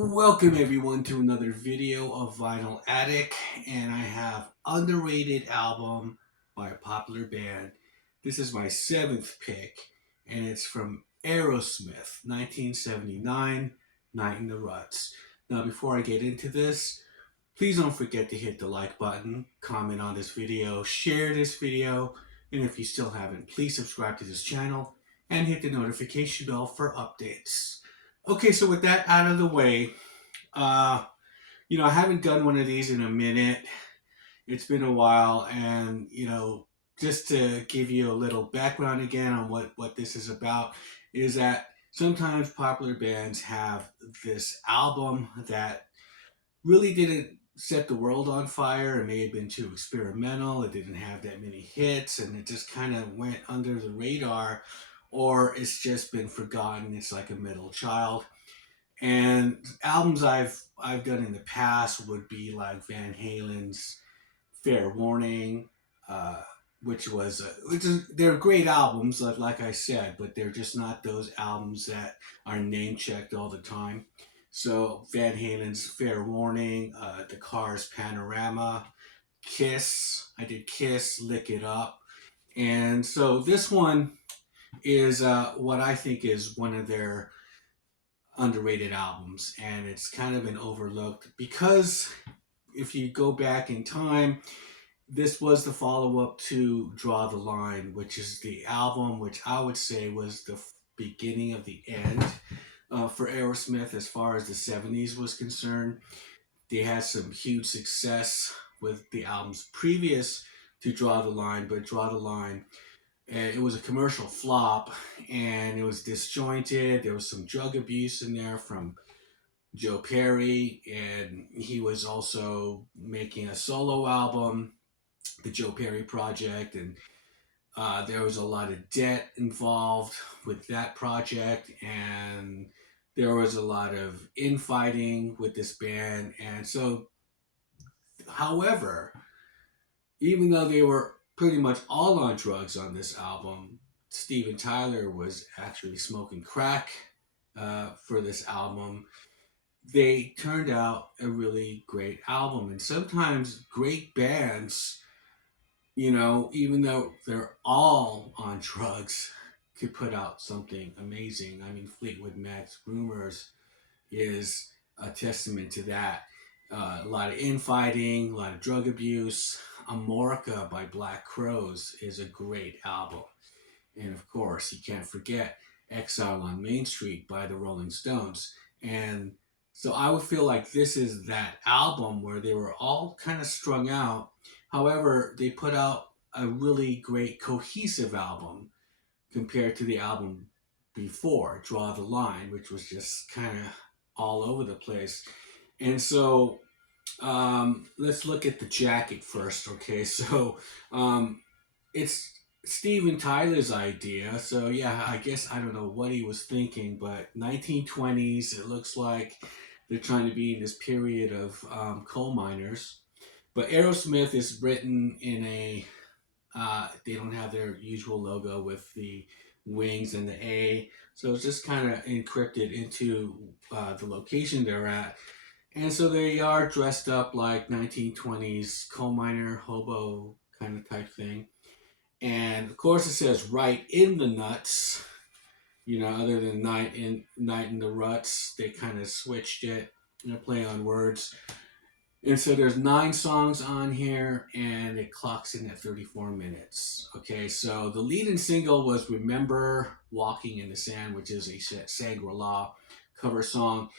Welcome everyone to another video of Vinyl Attic, and I have Underrated album by a popular band. This is my seventh pick, and it's from Aerosmith, 1979, Night in the Ruts. Now before I get into this, please don't forget to hit the like button, comment on this video, share this video, and if you still haven't, please subscribe to this channel and hit the notification bell for updates. Okay, so with that out of the way, uh, I haven't done one of these in a minute. It's been a while, and just to give you a little background again on what this is about, is that sometimes popular bands have this album that really didn't set the world on fire. It may have been too experimental. It didn't have that many hits, and it just kind of went under the radar, or it's just been forgotten. It's like a middle child. And albums I've done in the past would be like Van Halen's Fair Warning, uh, they're great albums, like I said, but they're just not those albums that are name checked all the time. So Van Halen's Fair Warning, The Cars Panorama, Kiss. I did Kiss, Lick It Up, and so this one is what I think is one of their underrated albums, and it's kind of been overlooked because if you go back in time, this was the follow-up to Draw the Line, which is the album which I would say was the beginning of the end for Aerosmith as far as the 70s was concerned. They had some huge success with the albums previous to Draw the Line, but Draw the Line, it was a commercial flop, and it was disjointed. There was some drug abuse in there from Joe Perry, and he was also making a solo album, the Joe Perry Project, and there was a lot of debt involved with that project, and there was a lot of infighting with this band. And so, however, even though they were pretty much all on drugs on this album, Steven Tyler was actually smoking crack for this album. They turned out a really great album. And sometimes great bands, even though they're all on drugs, could put out something amazing. I mean, Fleetwood Mac's Rumors is a testament to that. A lot of infighting, a lot of drug abuse. Amorca by Black Crowes is a great album. And of course, you can't forget Exile on Main Street by the Rolling Stones. And so I would feel like this is that album where they were all kind of strung out. However, they put out a really great cohesive album compared to the album before, Draw the Line, which was just kind of all over the place. And so let's look at the jacket first, okay? So it's Steven Tyler's idea. So yeah, I guess I don't know what he was thinking, but 1920s. It looks like they're trying to be in this period of coal miners. But Aerosmith is written in a. They don't have their usual logo with the wings and the A, so it's just kind of encrypted into the location they're at. And so they are dressed up like 1920s coal miner hobo kind of type thing. And of course, it says "right in the nuts." Other than night in the ruts, they kind of switched it. Play on words. And so there's 9 songs on here, and it clocks in at 34 minutes. Okay, so the lead and single was "Remember Walking in the Sand," which is a Shangri-La cover song.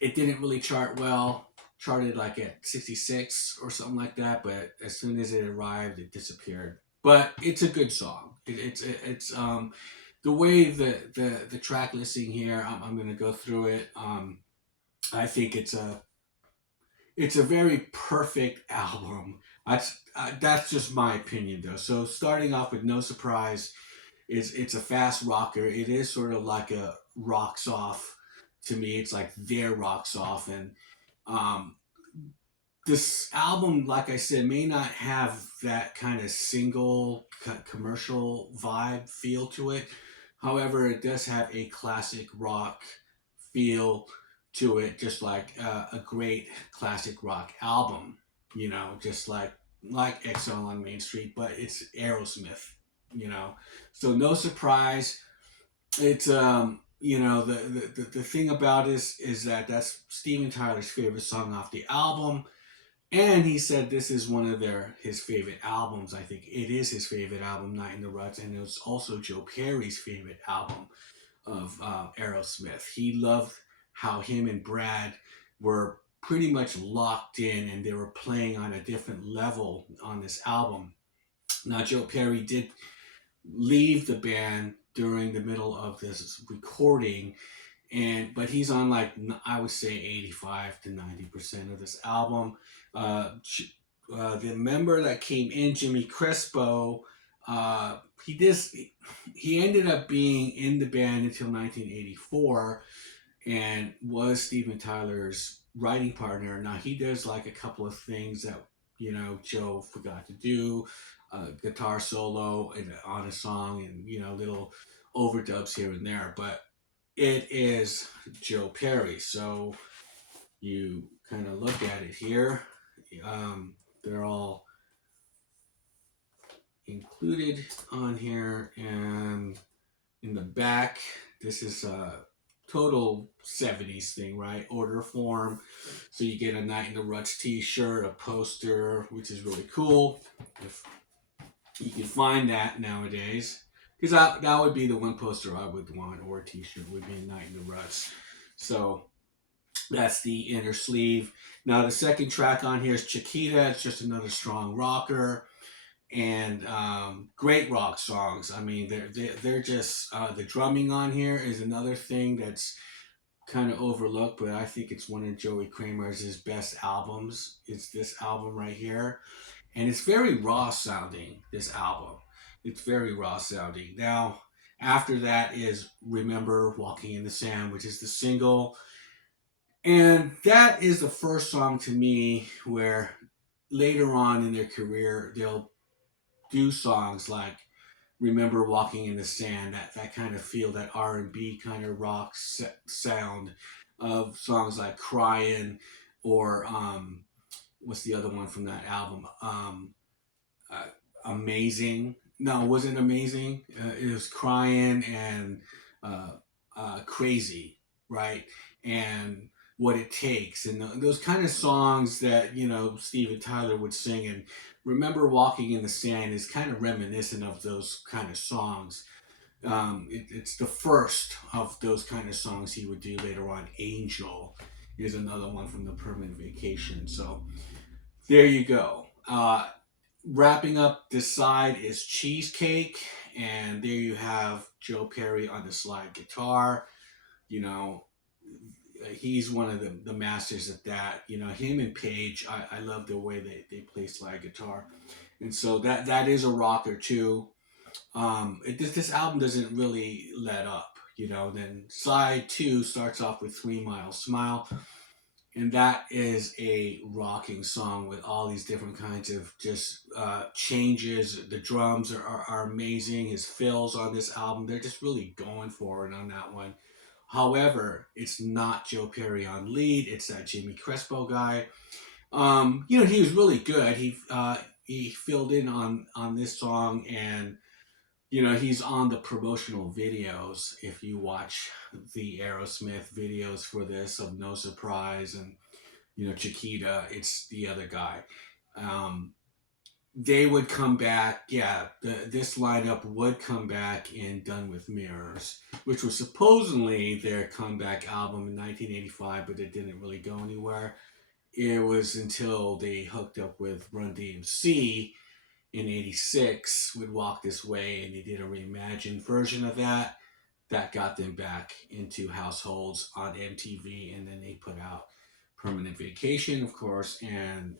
It didn't really chart well. Charted like at 66 or something like that, but as soon as it arrived, it disappeared. But it's a good song. It's the way the track listing here. I'm going to go through it. I think it's a very perfect album. That's just my opinion, though. So starting off with "No Surprise," it's a fast rocker. It is sort of like a rocks off to me. It's like their rocks off, and um, this album, like I said, may not have that kind of single commercial vibe feel to it. However, it does have a classic rock feel to it, just like a great classic rock album, just like XL on Main Street, but it's Aerosmith, you know. So no surprise. It's the thing about this is that that's Steven Tyler's favorite song off the album, and he said this is one of his favorite albums. I think it is his favorite album, Night in the Ruts, and it was also Joe Perry's favorite album of Aerosmith. He loved how him and Brad were pretty much locked in, and they were playing on a different level on this album. Now, Joe Perry did leave the band during the middle of this recording, but he's on, like, I would say 85 to 90% of this album. uh, the member that came in, Jimmy Crespo, uh, he ended up being in the band until 1984 and was Steven Tyler's writing partner. Now he does like a couple of things that Joe forgot to do, guitar solo on a song, and little overdubs here and there, but it is Joe Perry. So you kind of look at it here. Um, they're all included on here, and in the back, this is a total 70s thing, right? Order form. So you get a Night in the Ruts t-shirt, a poster, which is really cool. If you can find that nowadays. Because that would be the one poster I would want, or a t-shirt, would be a Night in the Ruts. So that's the inner sleeve. Now the second track on here is Chiquita. It's just another strong rocker, and great rock songs. I mean, they're just the drumming on here is another thing that's kind of overlooked, but I think it's one of Joey Kramer's best albums. It's this album right here, and it's very raw sounding. This album, it's very raw sounding. Now, after that is Remember Walking in the Sand, which is the single, and that is the first song to me where later on in their career they'll do songs like Remember Walking in the Sand, that kind of feel, that R&B kind of rock sound of songs like Crying, or what's the other one from that album? Uh, Amazing. No, it wasn't Amazing. It was Crying and uh, Crazy, right? And What It Takes, and those kind of songs that Steven Tyler would sing. And Remember Walking in the Sand is kind of reminiscent of those kind of songs. It's the first of those kind of songs he would do later on. Angel is another one from the Permanent Vacation. So there you go. Wrapping up this side is Cheesecake, and there you have Joe Perry on the slide guitar. You know, he's one of the masters at that. Him and Page, I love the way they play slide guitar. And so that is a rocker too. This album doesn't really let up. Then side two starts off with 3 Mile Smile, and that is a rocking song with all these different kinds of just changes. The drums are amazing. His fills on this album, they're just really going for it on that one. However, it's not Joe Perry on lead. It's that Jimmy Crespo guy. He was really good. He filled in on this song, and he's on the promotional videos. If you watch the Aerosmith videos for this, of No Surprise and Chiquita, it's the other guy. They would come back. Yeah, this lineup would come back in Done with Mirrors, which was supposedly their comeback album in 1985, but it didn't really go anywhere. It was until they hooked up with Run DMC in '86 with Walk This Way, and they did a reimagined version of that got them back into households on MTV, and then they put out Permanent Vacation, of course, and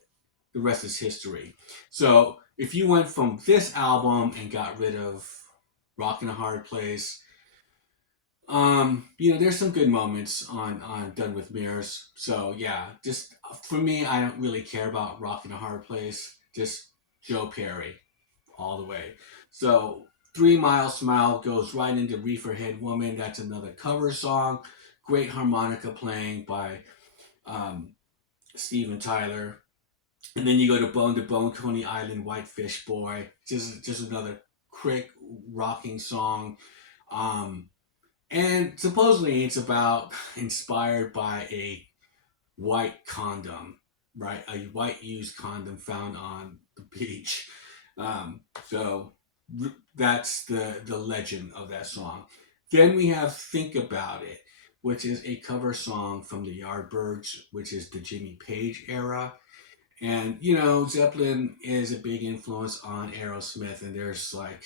the rest is history. So if you went from this album and got rid of Rockin' a Hard Place, there's some good moments on Done with Mirrors. So yeah, just for me, I don't really care about Rockin' a Hard Place. Just Joe Perry all the way. So 3 Mile Smile goes right into Reefer Head Woman. That's another cover song. great harmonica playing by um, Steven Tyler. And then you go to Bone, Coney Island, Whitefish Boy. Just another quick rocking song. Um, and supposedly it's about inspired by a white condom, right? A white used condom found on the beach. So that's the legend of that song. Then we have "Think About It," which is a cover song from the Yardbirds, which is the Jimmy Page era. And Zeppelin is a big influence on Aerosmith, and there's like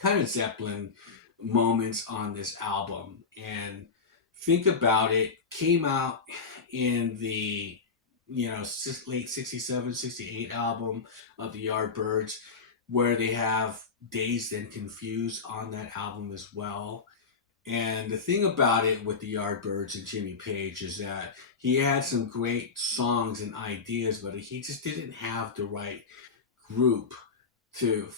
kind of Zeppelin moments on this album. And Think About It came out in the late 67, 68 album of the Yardbirds, where they have Dazed and Confused on that album as well. And the thing about it with the Yardbirds and Jimmy Page is that he had some great songs and ideas, but he just didn't have the right group to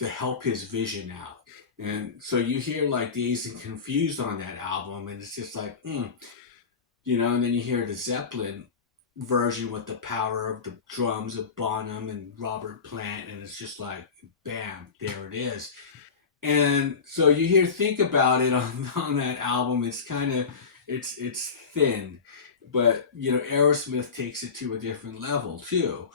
help his vision out. And so you hear like Dazed and Confused on that album, and it's just like, and then you hear the Zeppelin version with the power of the drums of Bonham and Robert Plant, and it's just like, bam, there it is. And so you hear "Think About It" on that album. It's kind of it's thin, but Aerosmith takes it to a different level too.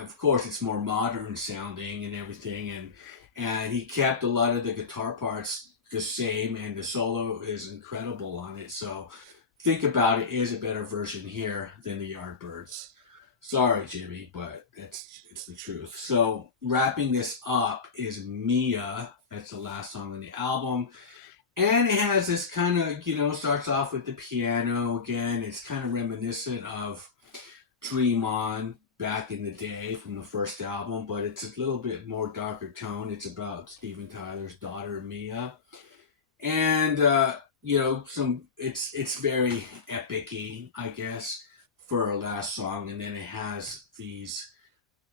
Of course, it's more modern sounding and everything, and he kept a lot of the guitar parts the same, and the solo is incredible on it. So "Think About It" is a better version here than the Yardbirds. Sorry, Jimmy, but it's the truth. So wrapping this up is Mia. That's the last song on the album, and it has this kind of starts off with the piano again. It's kind of reminiscent of Dream On back in the day from the first album, but it's a little bit more darker tone. It's about Steven Tyler's daughter Mia, and some it's very epic-y, I guess, for a last song. And then it has these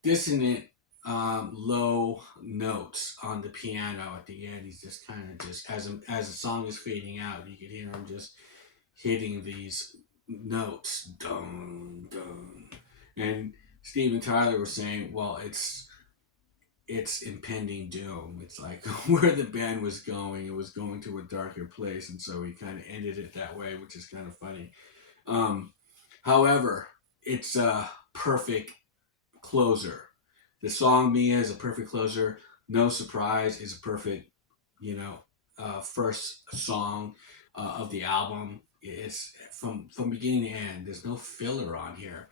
dissonant low notes on the piano at the end. He's just kind of just as the song is fading out, you can hear him just hitting these notes, dun dun. And Steven Tyler was saying, well, it's impending doom. It's like where the band was going. It was going to a darker place, and so he kind of ended it that way, which is kind of funny. Um, However, it's a perfect closer. The song "Mia" is a perfect closer. "No Surprise" is a perfect, first song of the album. It's from beginning to end. There's no filler on here.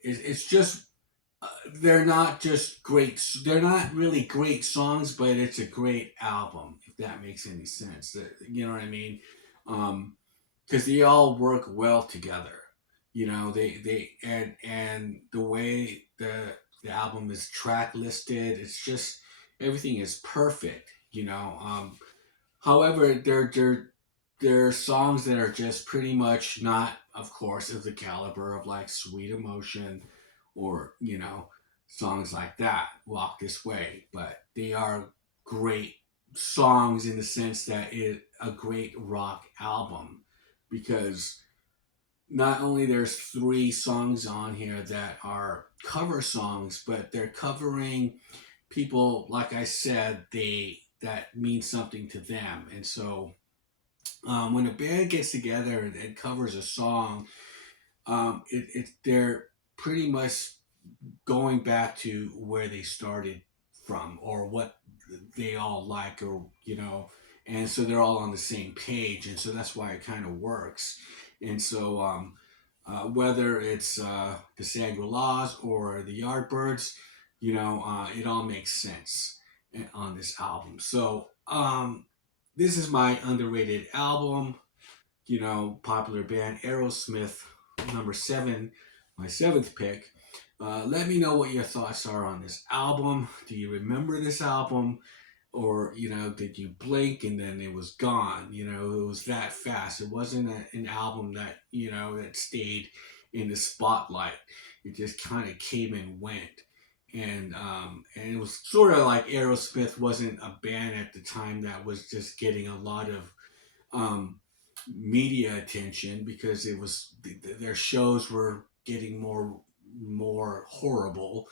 It's just they're not just great. They're not really great songs, but it's a great album. If that makes any sense, you know what I mean? Because they all work well together. They and the way the album is track listed, it's just everything is perfect. However, there are songs that are just pretty much not, of course, of the caliber of like "Sweet Emotion" or songs like that, "Walk This Way," but they are great songs in the sense that it's a great rock album, because not only there's three songs on here that are cover songs, but they're covering people, like I said, they that means something to them. And so when a band gets together and covers a song, they're pretty much going back to where they started from, or what they all like, or and so they're all on the same page, and so that's why it kind of works. And so whether it's the Shangri-Las or the Yardbirds, it all makes sense on this album. So this is my underrated album. Popular band Aerosmith, number 7, my 7th pick. Let me know what your thoughts are on this album. Do you remember this album? Or, did you blink and then it was gone? It was that fast. It wasn't an album that, that stayed in the spotlight. It just kind of came and went. And it was sort of like Aerosmith wasn't a band at the time that was just getting a lot of um, media attention because it was their shows were getting more horrible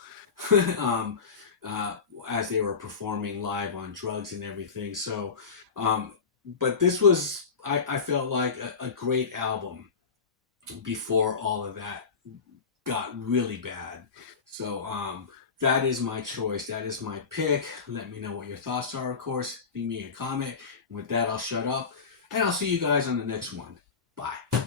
um, uh, as they were performing live on drugs and everything. So, but this was I felt like a great album before all of that got really bad. So that is my choice. That is my pick. Let me know what your thoughts are, of course. Leave me a comment. With that, I'll shut up. And I'll see you guys on the next one. Bye.